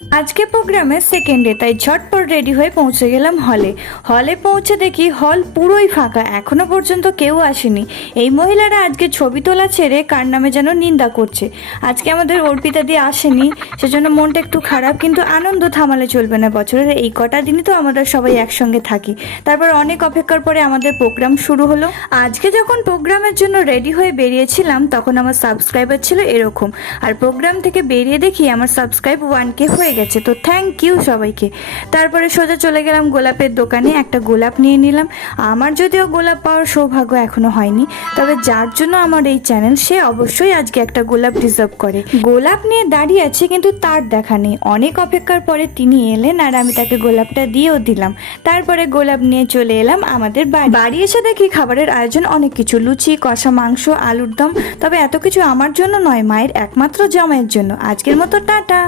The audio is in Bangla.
আজকে প্রোগ্রামের সেকেন্ডে, তাই ঝটপট রেডি হয়ে পৌঁছে গেলাম হলে পৌঁছে দেখি হল পুরোই ফাঁকা, এখনো পর্যন্ত কেউ আসেনি। এই মহিলারা আজকে ছবি তোলা ছেড়ে কার নামে যেন নিন্দা করছে। আজকে আমাদের অর্পিতা দিয়ে আসেনি, সেজন্য মনটা একটু খারাপ, কিন্তু আনন্দ থামালে চলবে না। বছরের এই কটা দিনই তো আমরা সবাই একসঙ্গে থাকি। তারপর অনেক অপেক্ষার পরে আমাদের প্রোগ্রাম শুরু হলো। আজকে যখন প্রোগ্রামের জন্য রেডি হয়ে বেরিয়েছিলাম তখন আমার সাবস্ক্রাইবার ছিল এরকম, আর প্রোগ্রাম থেকে বেরিয়ে দেখি আমার সাবস্ক্রাইব 1K হয়ে গেছে। তো থ্যাংক ইউ সবাইকে। তারপরে সোজা চলে গেলাম গোলাপের দোকানে, একটা গোলাপ নিয়ে নিলাম। আমার যদিও গোলাপ পাওয়ার সৌভাগ্য এখনো হয়নি, তবে যার জন্য আমার এই চ্যানেল সে অবশ্যই আজকে একটা গোলাপ ডিজার্ভ করে। গোলাপ নিয়ে দাঁড়িয়ে আছে কিন্তু তার দেখা নেই। অনেক অপেক্ষার পরে তিনি এলেন আর আমি তাকে গোলাপটা দিয়েও দিলাম। তারপরে গোলাপ নিয়ে চলে এলাম আমাদের বাড়ি এসে দেখি খাবারের আয়োজন অনেক কিছু, লুচি, কষা মাংস, আলুর দম। তবে এত কিছু আমার জন্য নয়, মায়ের একমাত্র জামাইয়ের জন্য। আজকের মতো টাটা।